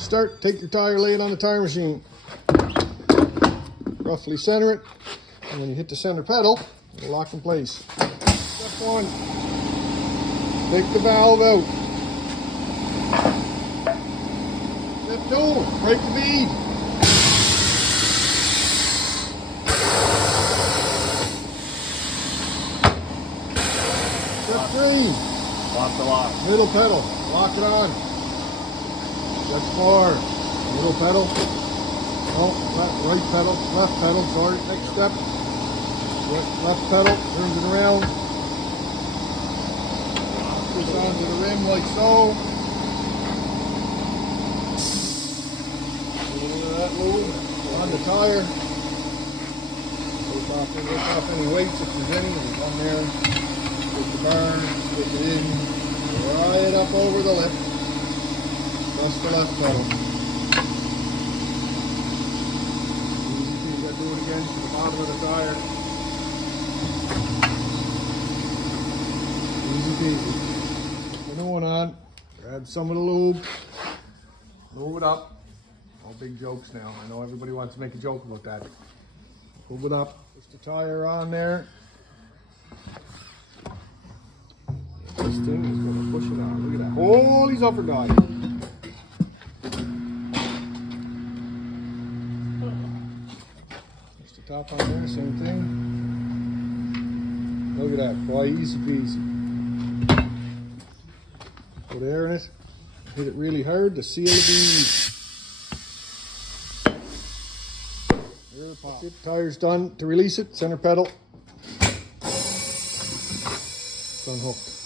start, take your tire, lay it on the tire machine. Roughly center it, and when you hit the center pedal, it'll lock in place. Step 1, take the valve out. Step 2, break the bead. Step 3, Lock the lock. middle pedal, lock it on. Step 4, middle pedal. No, right pedal, left pedal, sorry. Next step, left pedal, turns it around. Push onto the rim like so. A little of that lube on the tire. Take off any weights if there's any. There's one there. Put the burn, stick it in, right up over the lip. Press the left pedal. Do it again to the bottom of the tire. Easy peasy. Put the new one on. Add some of the lube. Lube it up. All big jokes now. I know everybody wants to make a joke about that. Lube it up. Push the tire on there. This thing is going to push it on. Look at that. Holy upper guy. Top on there, same thing. Look at that, boy, easy peasy. Put air in it, hit it really hard to seal the bead. There it pops. That's it, tire's done. To release it, center pedal. It's unhooked.